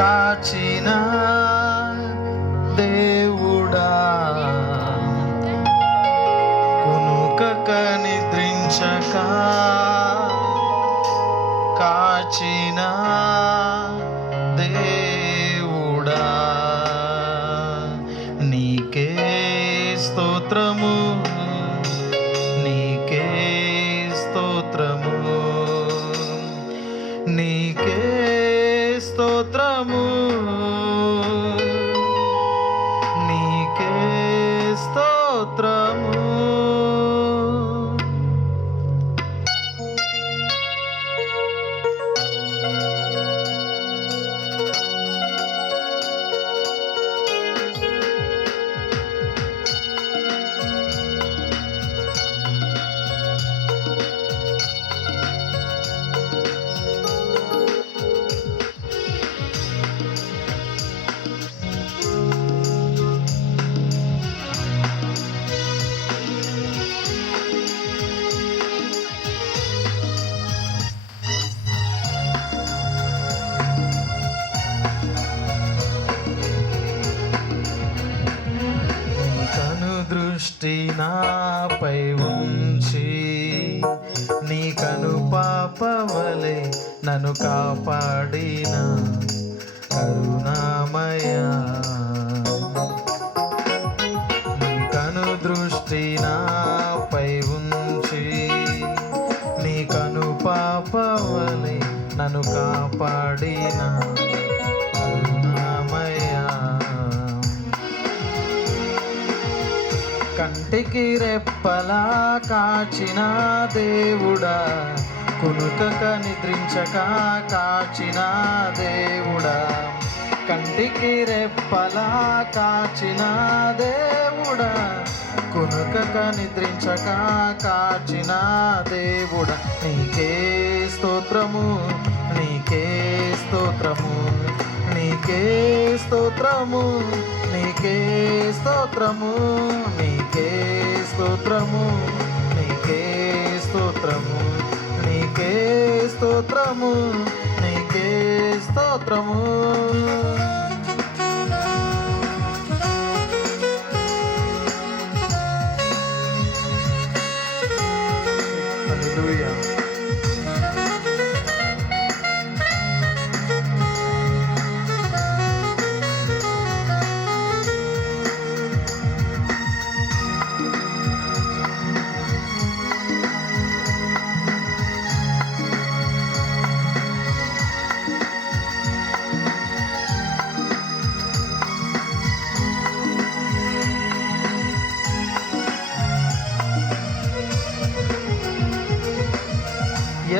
కాచిన దేవుడా, కునుకక నిద్రించక కాచిన దేవుడా, నీకే స్తోత్రము, నీకే స్తోత్రము, నీకే స్తోత్రము, నీకే స్తోత్రము. దృష్టి నాపై ఉంచి నీ కను పాపవలె నన్ను కాపాడిన కరుణామయ, నీ కను దృష్టి నాపై ఉంచి నీ కను పాపవలె నన్ను కాపాడిన కంటికి రెప్పలా కాచిన దేవుడా, కునుకక నిద్రించక కాచిన దేవుడా, కంటికి రెప్పలా కాచిన దేవుడా, కునుకక నిద్రించక కాచిన దేవుడా, నీకే స్తోత్రము, నీకే స్తోత్రము, నీకే స్తోత్రము, నీకే స్తోత్రము, నీకే స్తోత్రము, నీకే స్తోత్రము, నీకే స్తోత్రము, నీకే స్తోత్రము. హల్లెలూయా.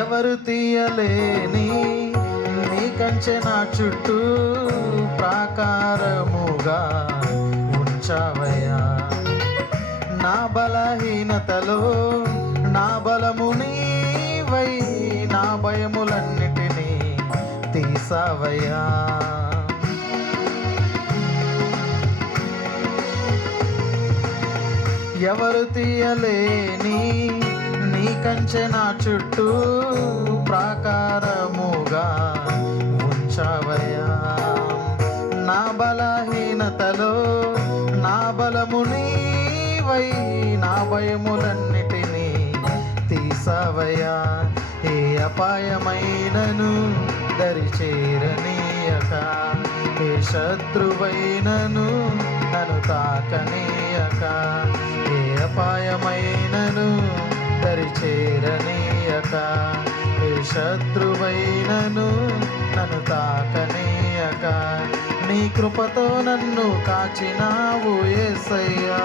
ఎవరు తీయలేని నీ కంచె నా చుట్టూ ప్రాకారముగా ఉంచావయ్యా, నా బలహీనతలో నా బలము నీవై నా భయములన్నిటినీ తీసావయ్యా. ఎవరు తీయలేని నీ కంచె నా చుట్టూ ప్రాకారముగా ఉంచావయ్యా, నా బలహీనతలో నా బలము నీవై నా భయములన్నిటినీ తీసావయ్యా. ఏ అపాయమైనను దరి చేరనీయక, ఏ శత్రువైనను నన్ను తాకనీయక, ఏ అపాయమైనను దరి చేరనీయక, ఏ శత్రువైనను నన్ను తాకనీయక, నీ కృపతో నన్ను కాచినావు యేసయ్యా,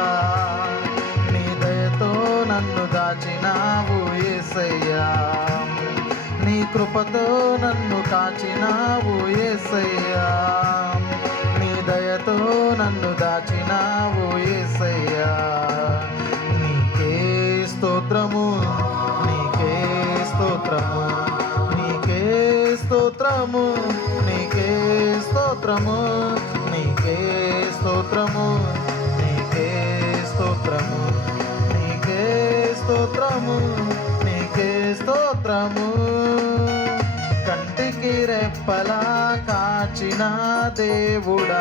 నీ దయతో నన్ను దాచినావు యేసయ్యా, నీ కృపతో నన్ను కాచినావు యేసయ్యా, నీ దయతో నన్ను దాచినావు యేసయ్యా. నీకే స్తోత్రము, నీకే స్తోత్రము, నీకే స్తోత్రము, నీకే స్తోత్రము, నీకే స్తోత్రము, నీకే స్తోత్రము, నీకే స్తోత్రము, నీకే స్తోత్రము. కంటికి రెప్పలా కాచిన దేవుడా,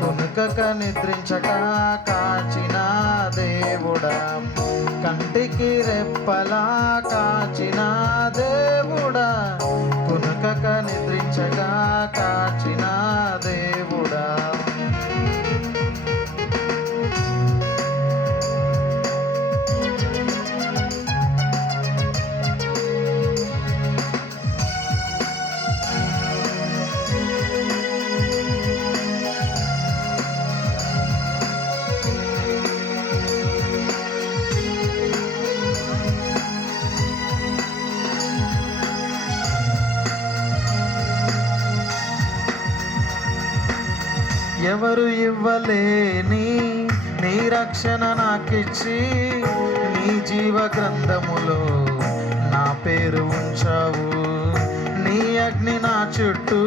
కునుకక నిద్రించక కాచిన దేవుడా, కంటికి రెప్పలా కాచిన దేవుడా, కునుకక నిద్రించక కాచిన దేవుడా. ఎవరు ఇవ్వలేని నీ రక్షణ నాకిచ్చి, నీ జీవ గ్రంథములో నా పేరు ఉంచావు. నీ అగ్ని నా చుట్టూ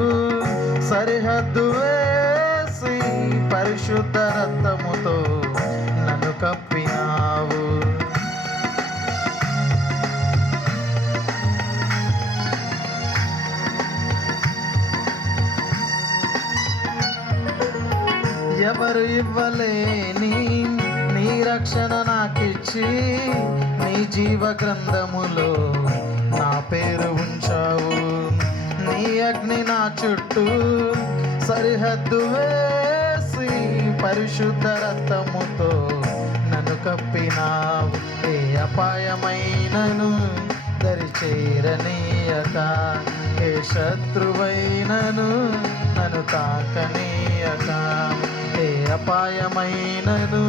సరిహద్దు వేసి, పరిశుద్ధ రక్తముతో నన్ను కప్పినావు. ఎవరు ఇవ్వలేని నీ రక్షణ నాకిచ్చి, నీ జీవ గ్రంథములో నా పేరు ఉంచావు. నీ అగ్ని నా చుట్టూ సరిహద్దు వేసి, పరిశుద్ధ రక్తముతో నన్ను కప్పినావు. ఏ అపాయమైనను దరిచేరనీయక, ఏ శత్రువైనను నన్ను తాకనీయక, ఏ అపాయమైనను